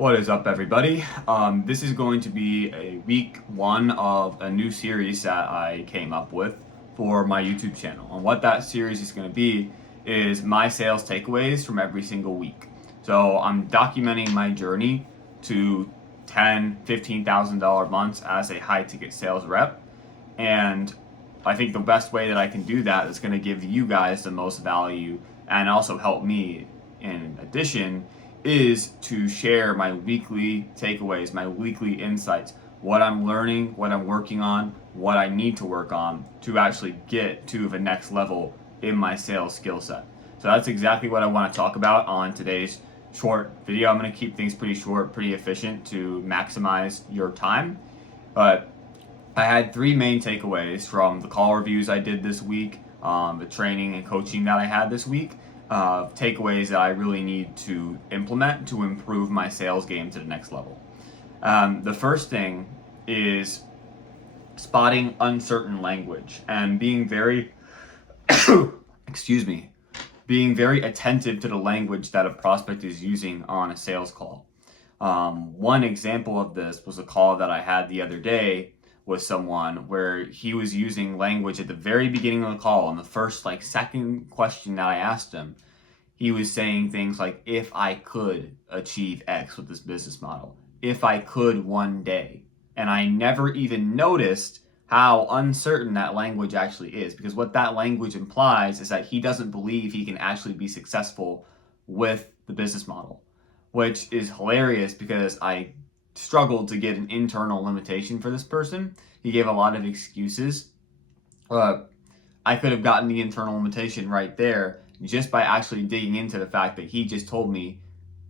What is up, everybody? This is going to be a week one of a new series that I came up with for my YouTube channel. And what that series is going to be is my sales takeaways from every single week. So I'm documenting my journey to $10,000, $15,000 months as a high ticket sales rep. And I think the best way that I can do that is going to give you guys the most value and also help me in addition is to share my weekly takeaways, my weekly insights, what I'm learning, what I'm working on, what I need to work on to actually get to the next level in my sales skill set. So that's exactly what I want to talk about on today's short video. I'm going to keep things pretty short, pretty efficient to maximize your time. But I had three main takeaways from the call reviews I did this week, the training and coaching that I had this week. Takeaways that I really need to implement to improve my sales game to the next level. The first thing is spotting uncertain language and being very, being very attentive to the language that a prospect is using on a sales call. One example of this was a call that I had the other day with someone where he was using language at the very beginning of the call. On the first second question that I asked him, he was saying things like, if I could achieve X with this business model, if I could one day. And I never even noticed how uncertain that language actually is, because what that language implies is that he doesn't believe he can actually be successful with the business model, which is hilarious because I struggled to get an internal limitation for this person. He gave a lot of excuses. I could have gotten the internal limitation right there just by actually digging into the fact that he just told me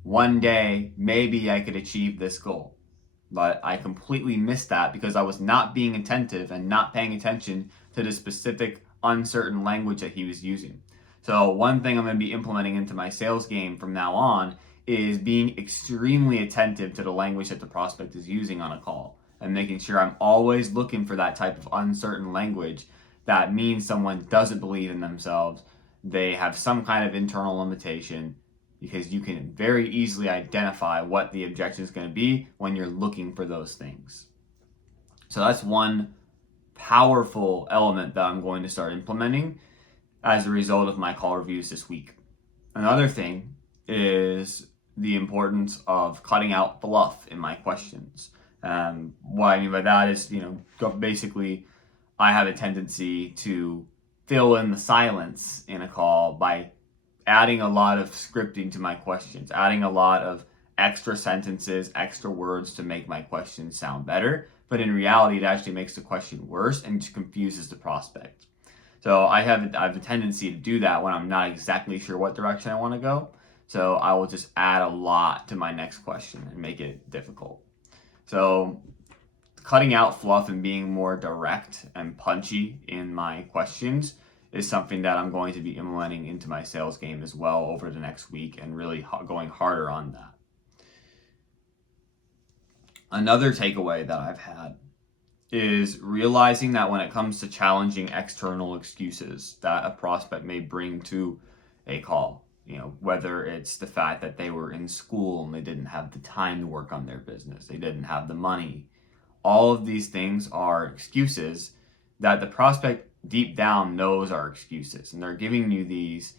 one day maybe I could achieve this goal. But I completely missed that because I was not being attentive and not paying attention to the specific uncertain language that he was using. So one thing I'm going to be implementing into my sales game from now on is being extremely attentive to the language that the prospect is using on a call and making sure I'm always looking for that type of uncertain language that means someone doesn't believe in themselves. They have some kind of internal limitation, because you can very easily identify what the objection is going to be when you're looking for those things. So that's one powerful element that I'm going to start implementing as a result of my call reviews this week. Another thing is the importance of cutting out fluff in my questions. What I mean by that is, basically I have a tendency to fill in the silence in a call by adding a lot of scripting to my questions, adding a lot of extra sentences, extra words to make my questions sound better. But in reality, it actually makes the question worse and confuses the prospect. So I have a tendency to do that when I'm not exactly sure what direction I want to go. So I will just add a lot to my next question and make it difficult. So cutting out fluff and being more direct and punchy in my questions is something that I'm going to be implementing into my sales game as well over the next week and really going harder on that. Another takeaway that I've had is realizing that when it comes to challenging external excuses that a prospect may bring to a call, whether it's the fact that they were in school and they didn't have the time to work on their business, they didn't have the money, all of these things are excuses that the prospect deep down knows are excuses, and they're giving you these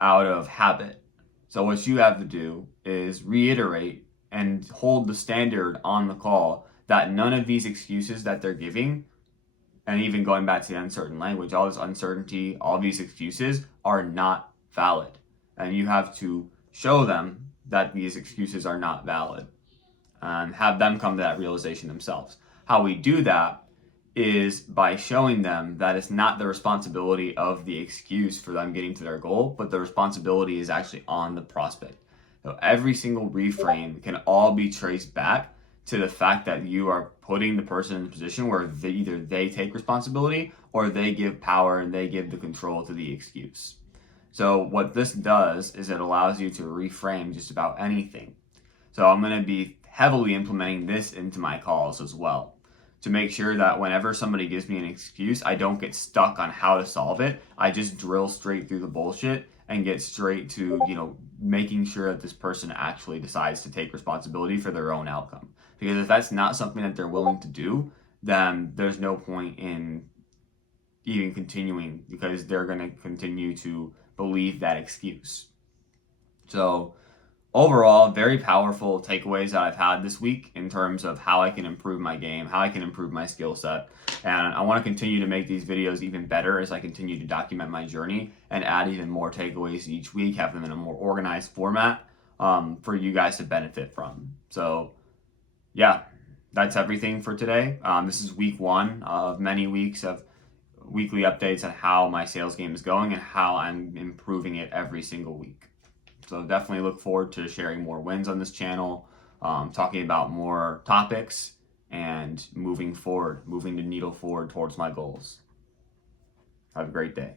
out of habit. So what you have to do is reiterate and hold the standard on the call that none of these excuses that they're giving, and even going back to the uncertain language, all this uncertainty, all these excuses are not valid. And you have to show them that these excuses are not valid and have them come to that realization themselves. How we do that is by showing them that it's not the responsibility of the excuse for them getting to their goal, but the responsibility is actually on the prospect. So every single reframe can all be traced back to the fact that you are putting the person in a position where either they take responsibility or they give power and they give the control to the excuse. So what this does is it allows you to reframe just about anything. So I'm going to be heavily implementing this into my calls as well, to make sure that whenever somebody gives me an excuse, I don't get stuck on how to solve it. I just drill straight through the bullshit and get straight to, making sure that this person actually decides to take responsibility for their own outcome. Because if that's not something that they're willing to do, then there's no point in even continuing, because they're going to continue to believe that excuse. So overall, very powerful takeaways that I've had this week in terms of how I can improve my game, how I can improve my skill set. And I want to continue to make these videos even better as I continue to document my journey and add even more takeaways each week, have them in a more organized format for you guys to benefit from. So yeah, that's everything for today. This is week 1 of many weeks of weekly updates on how my sales game is going and how I'm improving it every single week. So definitely look forward to sharing more wins on this channel, talking about more topics, and moving the needle forward towards my goals. Have a great day.